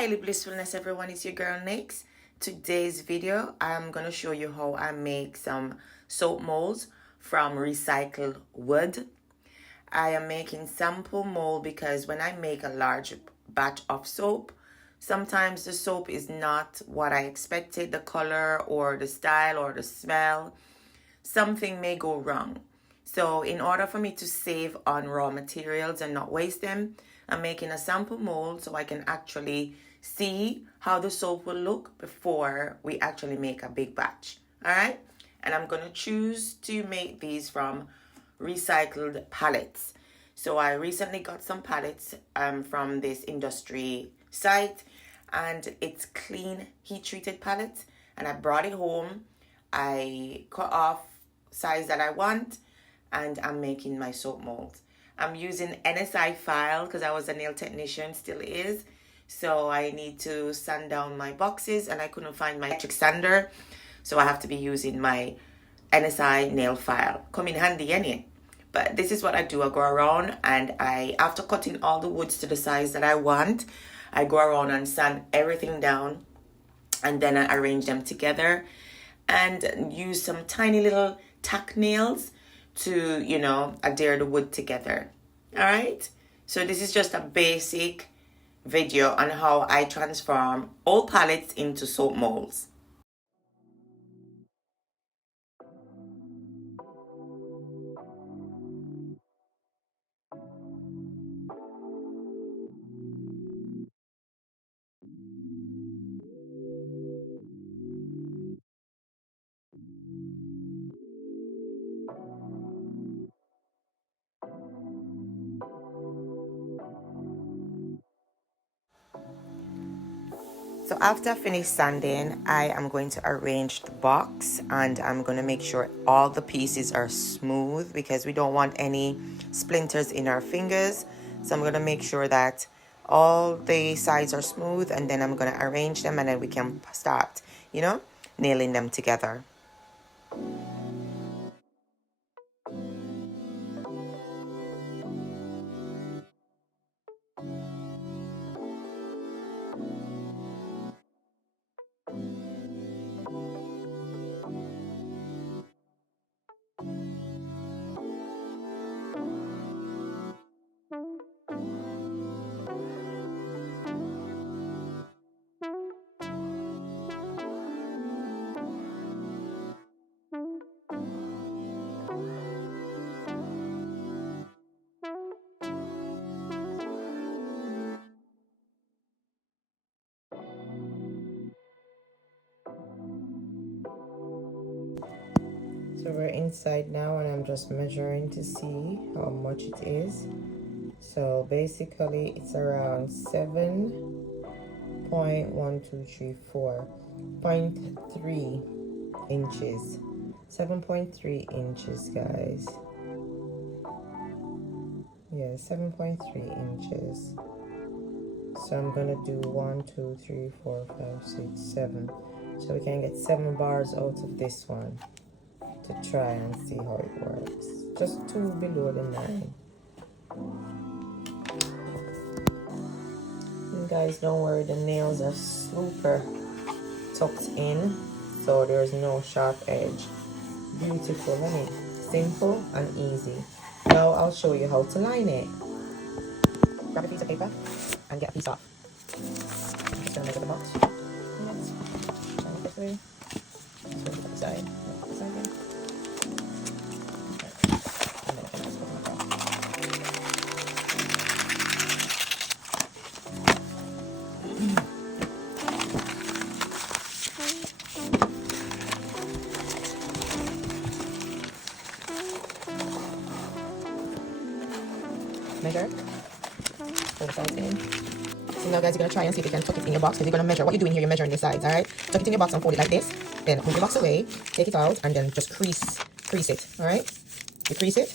highly blissfulness everyone, it's your girl Nix. Today's video I'm gonna show you how I make some soap molds from recycled wood. I am making sample mold because when I make a large batch of soap, sometimes the soap is not what I expected, the color or the style or the smell. Something may go wrong. So in order for me to save on raw materials and not waste them, I'm making a sample mold so I can actually see how the soap will look before we actually make a big batch. All right? And I'm going to choose to make these from recycled pallets. So I recently got some pallets from this industry site, and it's clean heat treated pallets, and I brought it home. I cut off size that I want, and I'm making my soap molds. I'm using NSI file because I was a nail technician, still is. So I need to sand down my boxes and I couldn't find my electric sander. So I have to be using my NSI nail file. Come in handy anyway. But this is what I do. I go around and after cutting all the woods to the size that I want, I go around and sand everything down. And then I arrange them together and use some tiny little tack nails to, adhere the wood together. All right. So this is just a basic video on how I transform old pallets into soap molds. So after I finish sanding, I am going to arrange the box and I'm going to make sure all the pieces are smooth because we don't want any splinters in our fingers. So I'm going to make sure that all the sides are smooth, and then I'm going to arrange them and then we can start, nailing them together. So we're inside now and I'm just measuring to see how much it is. So basically it's around 7.1234.3 inches. 7.3 inches, guys. Yeah, 7.3 inches. So I'm gonna do 1, 2, 3, 4, 5, 6, 7. So we can get 7 bars out of this one to try and see how it works. Just 2 below the 9. And guys, don't worry, the nails are super tucked in, so there's no sharp edge. Beautiful, isn't it? Simple and easy. Now I'll show you how to line it. Grab a piece of paper and get a piece off. I'm just gonna measure the box. Let's try it this way. So look at the side. The side again. And then I can just put them across. Measure. Pull the sides in. So now guys, you're going to try and see if you can tuck it in your box, because you're going to measure. What you're doing here, you're measuring the sides, alright? Tuck it in your box and fold it like this. Then move your box away, take it out, and then just crease it, alright? You crease it.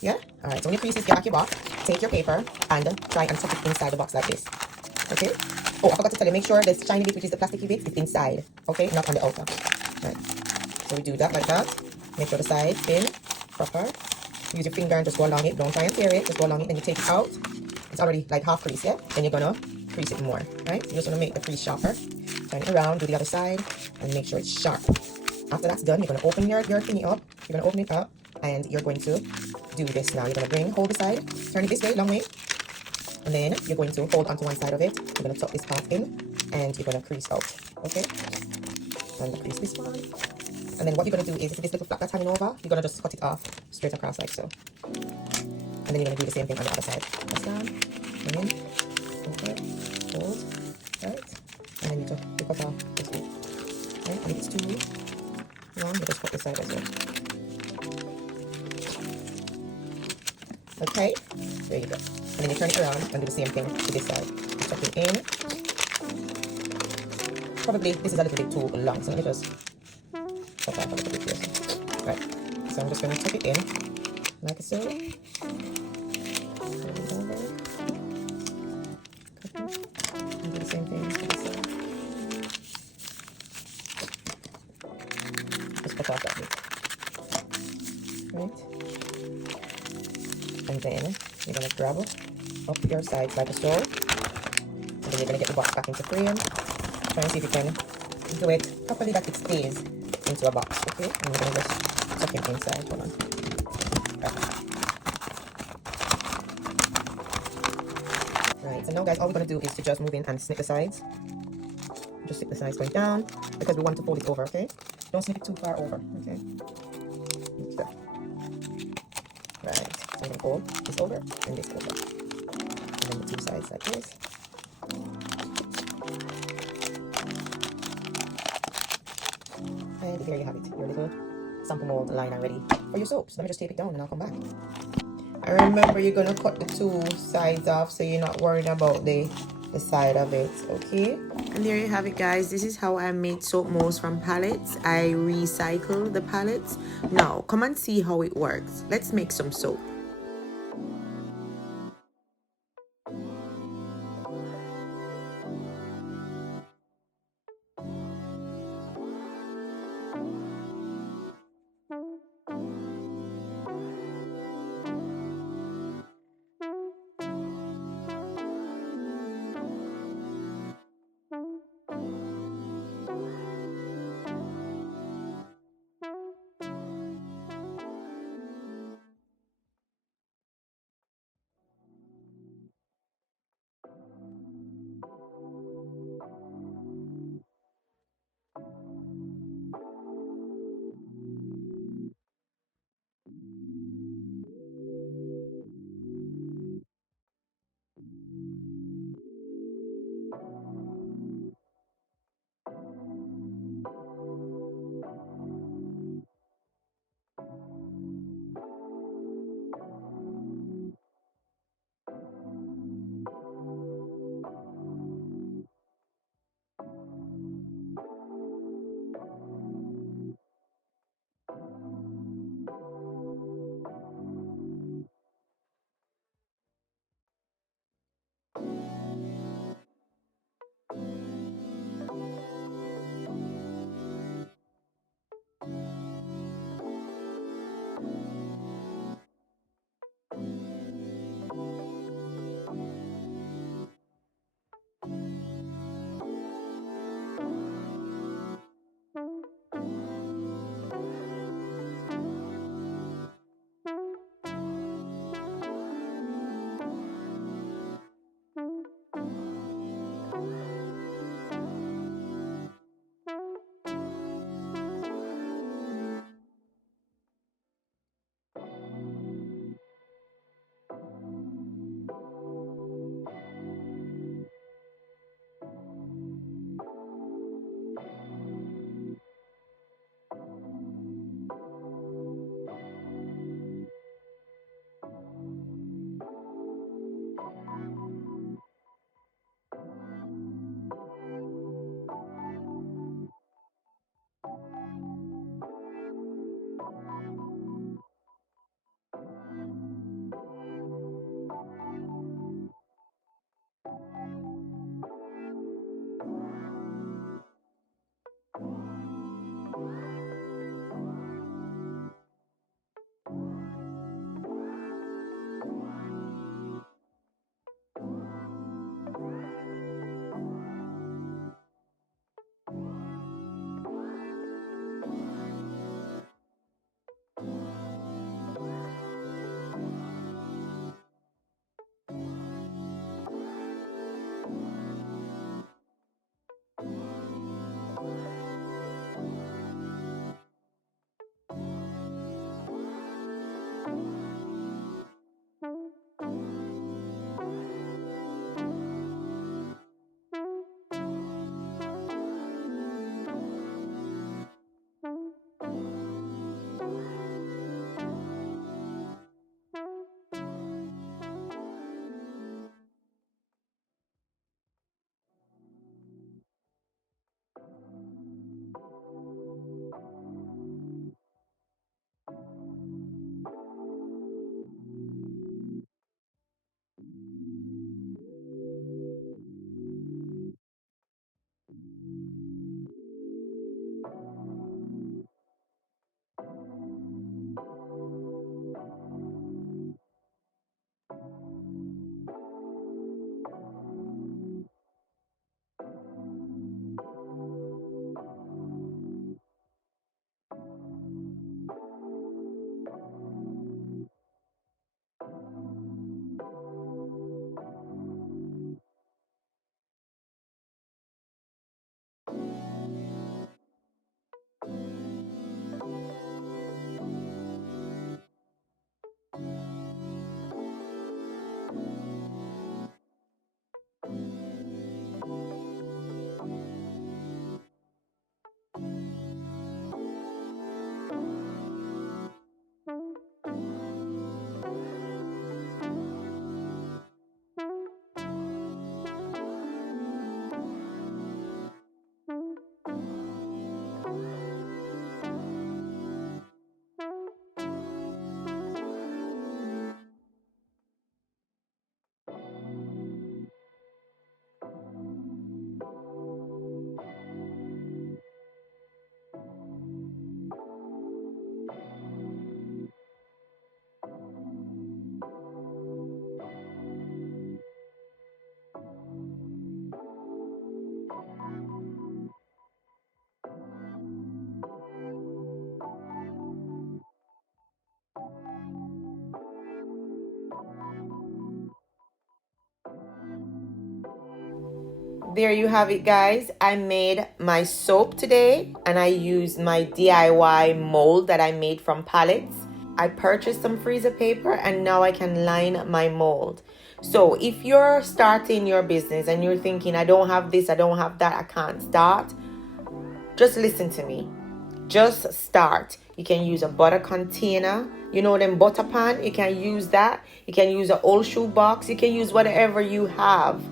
Yeah? Alright, so when you crease it, get back your box, take your paper, and try and tuck it inside the box like this. Okay? Oh, I forgot to tell you, make sure this shiny bit, which is the plasticky bit, is inside. Okay? Not on the outer. Right. So we do that like that. Make sure the sides in proper. Use your finger and just go along it. Don't try and tear it. Just go along it. Then you take it out. It's already like half crease, yeah? Then you're gonna crease it more, right? You just want to make the crease sharper. Turn it around, do the other side, and make sure it's sharp. After that's done, you're going to open your thingy up. You're going to open it up, and you're going to do this now. You're going to hold the side, turn it this way, long way, and then you're going to hold onto one side of it. You're going to tuck this part in, and you're going to crease out, okay? And crease this one. And then what you're going to do is, this little flap that's hanging over, you're going to just cut it off straight across like so. And then you're going to do the same thing on the other side. Press down, and in, over, hold, right? And then you just cut off this way. Right? And if it's too long, you just cut this side as well. Okay, there you go. And then you turn it around and do the same thing to this side. Tuck it in. Probably this is a little bit too long, so let me just cut off a little bit here. Right, so I'm just going to tuck it in like so. Over. And do the same thing to this side. Just cut off that bit. Right. And then you're going to grab up your sides like so. And then you're going to get the box back into frame. Try and see if you can do it properly that it stays into a box, okay? And you're going to just tuck it inside. Hold on. Right, so now guys, all we're going to do is to just move in and snip the sides. Just snip the sides going down because we want to fold it over, okay? Don't snip it too far over, okay? Right, so I'm going to fold this over and this over. And then the two sides like this. And there you have it, your little sample mold liner ready for your soaps. Let me just tape it down and I'll come back. And remember, you're going to cut the two sides off so you're not worried about the side of it, okay? And there you have it guys. This is how I made soap molds from pallets. I recycle the pallets. Now come and see how it works. Let's make some soap. there you have it, guys. I made my soap today, and I used my DIY mold that I made from pallets. I purchased some freezer paper, and now I can line my mold. So if you're starting your business and you're thinking, I don't have this, I don't have that, I can't start, just listen to me. Just start. You can use a butter container, you know, them butter pan, you can use that. You can use an old shoe box, you can use whatever you have.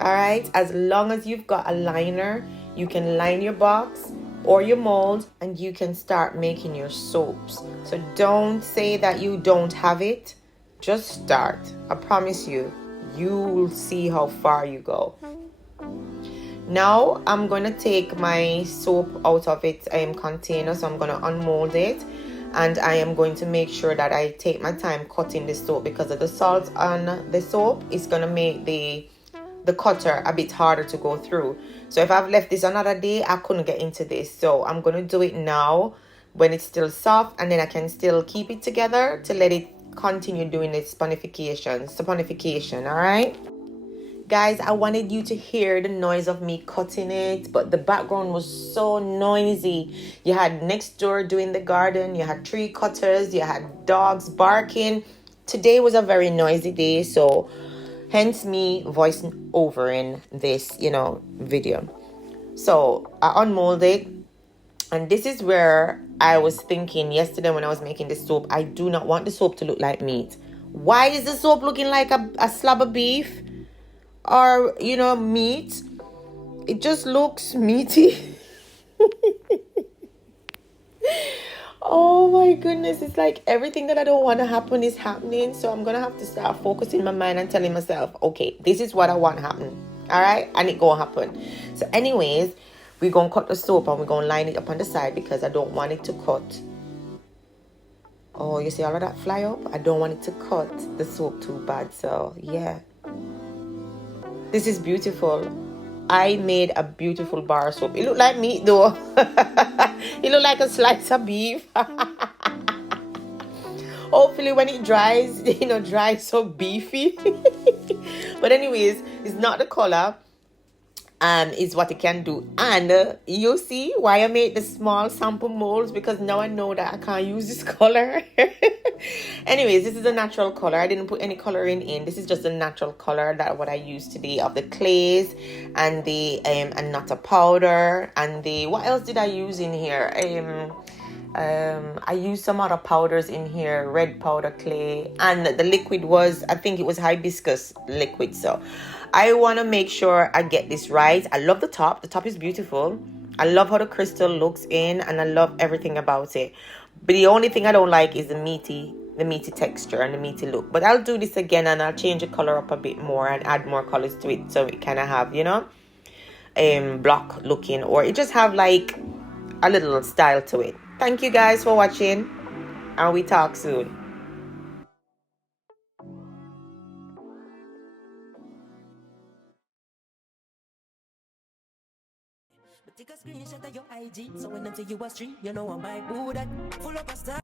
All right, as long as you've got a liner, you can line your box or your mold, and you can start making your soaps. So don't say that you don't have it. Just start. I promise you, you will see how far you go. Now I'm going to take my soap out of its container, so I'm going to unmold it, and I am going to make sure that I take my time cutting the soap, because of the salt on the soap is going to make the cutter a bit harder to go through. So if I've left this another day, I couldn't get into this. So I'm going to do it now when it's still soft, and then I can still keep it together to let it continue doing its saponification. All right, guys, I wanted you to hear the noise of me cutting it, but the background was so noisy. You had next door doing the garden, you had tree cutters, you had dogs barking. Today was a very noisy day, so hence me voicing over in this, video. So I unmolded it, and this is where I was thinking yesterday when I was making the soap. I do not want the soap to look like meat. Why is the soap looking like a slab of beef or meat? It just looks meaty. Oh my goodness, it's like everything that I don't want to happen is happening. So I'm gonna have to start focusing my mind and telling myself, okay, this is what I want to happen. All right, and it gonna happen. So anyways, we're gonna cut the soap and we're gonna line it up on the side, because I don't want it to cut. Oh, you see all of that fly up? I don't want it to cut the soap too bad. So yeah, this is beautiful. I made a beautiful bar of soap. It looked like meat though. It looked like a slice of beef. Hopefully when it dries, dries so beefy. But anyways, it's not the color, is what it can do. And you see why I made the small sample molds, because now I know that I can't use this color. Anyways, this is a natural color. I didn't put any coloring in. This is just a natural color that what I used today, of the clays and the annatto powder and the, what else did I use in here? I used some other powders in here, red powder, clay, and the liquid was, I think it was hibiscus liquid. So I want to make sure I get this right. I love the top. The top is beautiful. I love how the crystal looks in, and I love everything about it. But the only thing I don't like is the meaty texture and the meaty look. But I'll do this again, and I'll change the color up a bit more and add more colors to it, so it kind of have, block looking, or it just have like a little style to it. Thank you guys for watching, and we talk soon. Take a screenshot of your IG, so when them say you a stream, you know I might do that. Full up a star.